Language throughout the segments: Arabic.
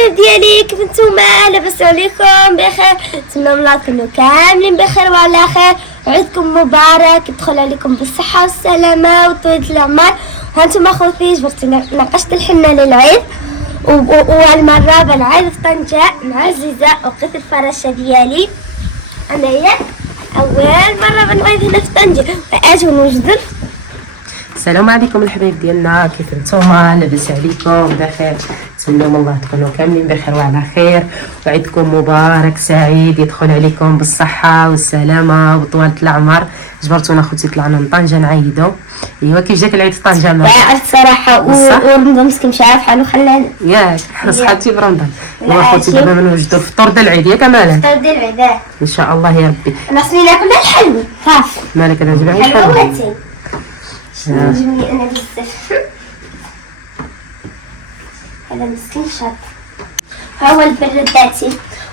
الحبايب ديالي، كيف نتوما؟ لاباس عليكم؟ بخير؟ نتمنى الله تكونوا كاملين بخير وعلى خير. عيدكم مبارك، يدخل عليكم بالصحه والسلامه وطولة العمر. هانتوما خوتي جبرت ناقشت الحنه للعيد، والمره بنعيد في طنجه مع عزيزه وقيت الفراشه ديالي. انايا اول مره بنعيد هنا في طنجه واجي نوجد. السلام عليكم الحبايب ديالنا، كيف نتوما؟ لاباس عليكم بخير؟ نتمنى من الله تكونوا كاملين بخير وعلى خير، وعيدكم مبارك سعيد يدخل عليكم بالصحه والسلامه وطولة العمر. جبرتونا خوتي طلعنا من طنجه نعيدو. ايوا كيف جاك العيد في طنجه؟ واعرف صراحه ورمضان مسكين مش عارف حالو خلانا ياك صحتي برمضان. ايوا خوتي دابا بنوجدوا الفطور ديال العيد ياك مالك؟ الفطور ديال العيد ان شاء الله يا ربي. انا خصني ناكل الحلو صافي. مالك انا جبعان حلواتي عجبني انا بزاف. هذا مسكين شاط. ها هو البرداتي،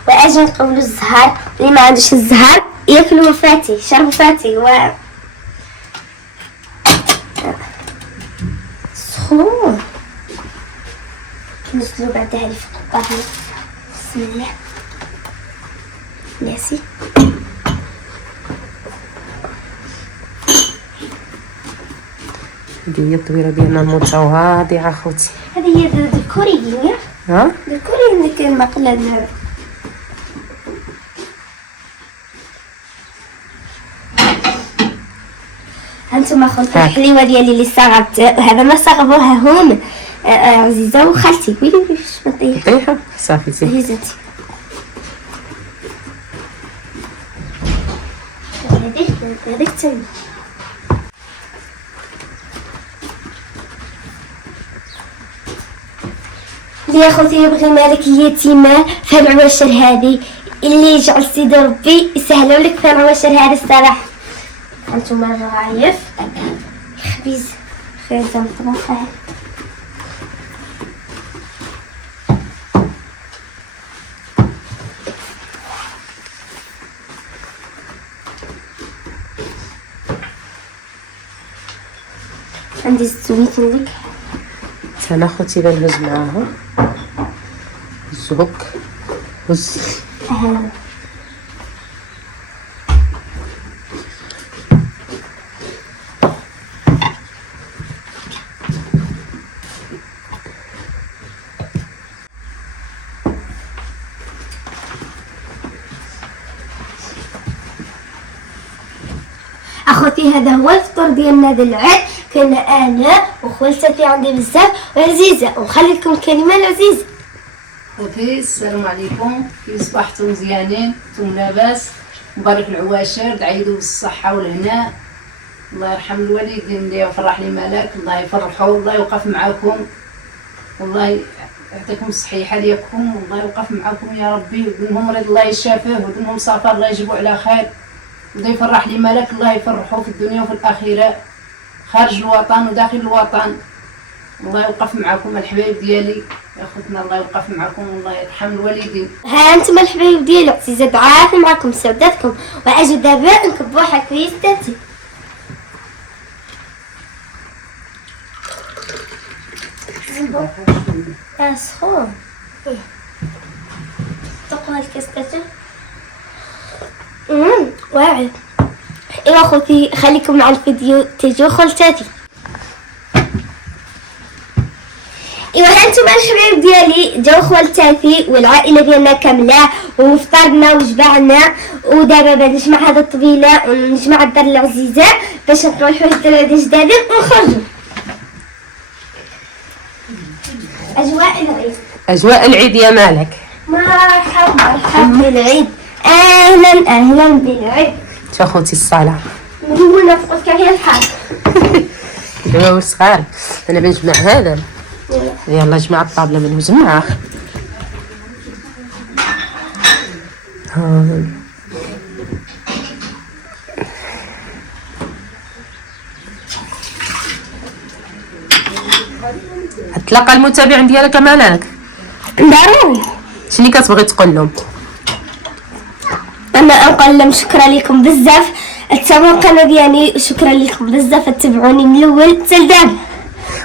واجي نقولوا الزهر، اللي ما عندوش الزهر ياكلوا فاتي، يشربوا فاتي و سخون. نزلوا بعدها لي فوق الطاولة. بسم الله. ناسي هذه هي الطويله ديالنا المتواضعه خوتي. هذه هي الكوريين. ها الكوريين اللي كاين مقلب. هانتوما خوتي الحليوه ديالي اللي صاغبت، هذا ما صاغبوها هم عزيزه وخالتي. ويلي واش ما طيح طيحه صافي سي هزتي. هذيك تم. يا خوتي يبغي مالك يتيمه في العواشر هذه اللي يجعل سيدي ربي يسهلوا لك في العواشر هذه الصراحه. هانتوما الرغايف خبيز خيزه مطبوخه. عندي الزويت لك. انا خوتي بنهز معاها الزهق هز. اخوتي هذا هو الفطور ديالنا ديال العيد. كان انا وخوالتي عندي بزاف وعزيزه، ونخلي لكم كلمه لعزيزه. خوتي السلام عليكم، كيف صبحتم؟ مزيانين؟ نتوما لاباس؟ مبارك العواشر، تعيدوا بالصحه والهناء. الله يرحم الوالدين ديالي ويفرح لي مالك، الله يفرحوا، الله يوقف معاكم، والله يعطيكم الصحيحه ديالكم، والله يوقف معاكم يا ربي. ودنهم مريض الله يشافيه، ودنهم سافر الله يجيبوا على خير، الله يفرح لي مالك، الله يفرحوا في الدنيا وفي الاخره، خارج الوطن وداخل الوطن. الله يوقف معكم الحبايب ديالي يا خوتنا، الله يوقف معكم، والله يرحم الوالدين. ها انتم الحبايب ديالي، عزيزه دعات معكم سعداتكم، واجي دابا نكبوا حكايه تاتي. سخون تقوى الكاستاتو. واعر. ايوا خوتي خليكم مع الفيديو تيجوا خلتاتي. ايوا انتم الحبايب ديالي جاو خوالتاتي والعائله ديالنا كامله، وفطرنا وجبعنا، ودابا بنجمع هذا الطبيله ونجمع الدار العزيزه باش نروحوا للدراري جدادين ونخرجوا. اجواء العيد، اجواء العيد يا مالك. مرحبا بالعيد، اهلا اهلا بالعيد. تا خوتي الصلاه مدونة فوق كاين الحال. دابا واش صغار انا بنجمع هذا. يلا جمع الطابله من جمعها. تلقى المتابع ديالك مالك ضروري. شنو كتبغي تقول لهم؟ انا نقول لهم شكرا لكم بزاف، تتابعوا القناه ديالي، شكرا لكم بزاف تتبعوني من الاول حتى لدابا.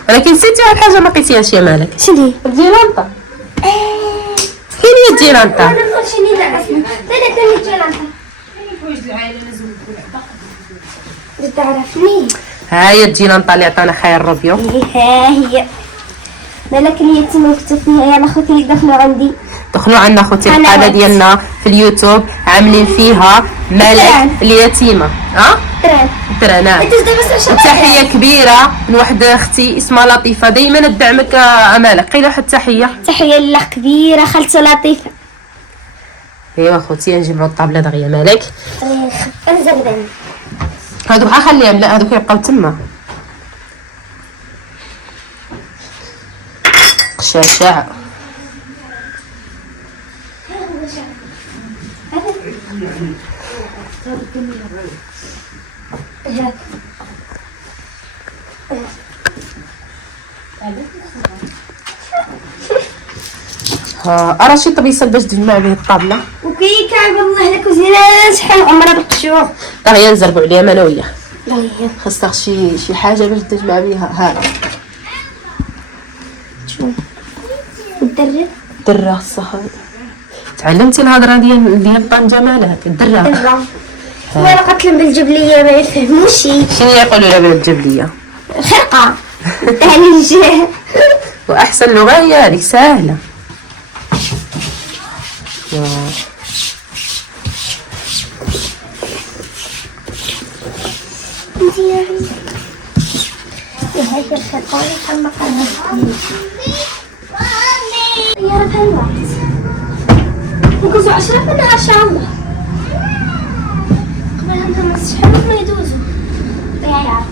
ولكن نسيتي واحد الحاجه ما لقيتيهاش يا مالك. شنو هي؟ ديال لونطا. الجيرانتا. انا ماشي نعرفني ثلاثة الجيرانتا تعرفني. ها هي الجيرانتا اللي عطانا خير ربيو. ها هي مالك اليتيمة مكتوب فيها يلا خوتي دخلوا عندي. دخلوا عندنا خوتي القناه ديالنا في اليوتيوب عاملين فيها ملك اليتيمه. ترانات. تحيه كبيره من واحده اختي اسمها لطيفه دائما تدعمك امالك. قيل واحد التحيه. تحيه لله كبيره خالته لطيفه. ايوا خوتي نجمعوا الطابله دغيا مالك. انزل هادو بحال خليهم لا هادوك يبقاو تما. قشاشع ارى شي طبيصه باش تجمع به الطابله. وكي كعب الله لك وزينه شحال عمرها بالقشور. دغيا نزربوا عليها انا وياه. خاصك شي حاجه باش تجمع بها. ها شوف الدره الصح. تعلمتي الهضره ديال طنجه مالها الدره. وانا قتلهم بالجبليه ما يفهموش. شنو يقولوا لها بالجبليه؟ الخرقه الثلج. واحسن لغه هي هذيك سهله. هاي الخرقه اللي حمقنا يا رب هالوقت نقصوا 10 منها ان شاء الله. قبل هم شحال ما يدوزوا يا يعرف.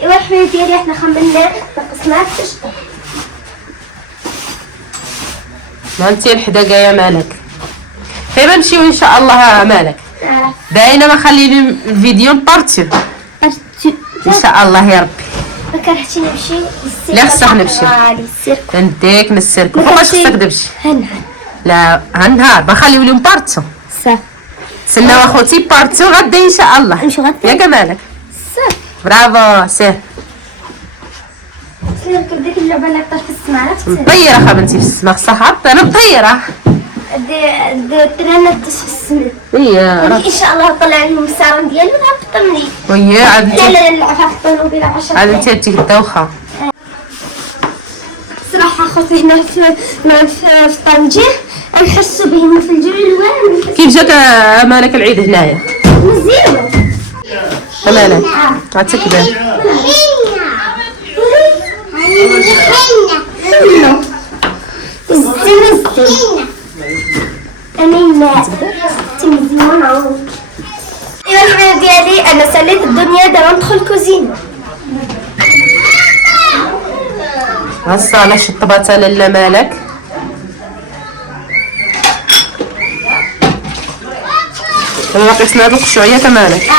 ايوا الحبيبه ديالي احنا خممنا نقصناه في الشطه. ما انتي الحداقه يا مالك. خير نمشيو ان شاء الله مالك. باينه ما خليني الفيديو نبارتيو ان شاء الله يا ربي. ما كرهتي نمشي للسيرك. لا خصك نمشي نديك من السيرك. فوقاش خصك تمشي؟ هالنهار. لا هالنهار بخليو لهم بارتو. صافي تسناو اخوتي بارتو غدا ان شاء الله. نمشيو غدا ياك مالك. صافي برافو سير. سيرك ديك اللعبه اللي طرف السما عرفتي. مطيره بنتي في السما خصها حاط انا مطيره. الترانات في السما. هي ان شاء الله طلع لي المسار ديالي ونهبط مني. ويا عاد لا لا نلعب في الطوموبيل 10 عاد انت تجيك الدوخه. صراحه خوتي هنا في طنجة نحسوا بهم في الجبل. كيف جاك مالك العيد هنايا؟ مزيان مالك عاد تكبر. ايوا الحبيب ديالي انا ساليت الدنيا دابا ندخل كوزينه. الصالة شطبات لاله مالك. باقي سنادو قشويه كمالك.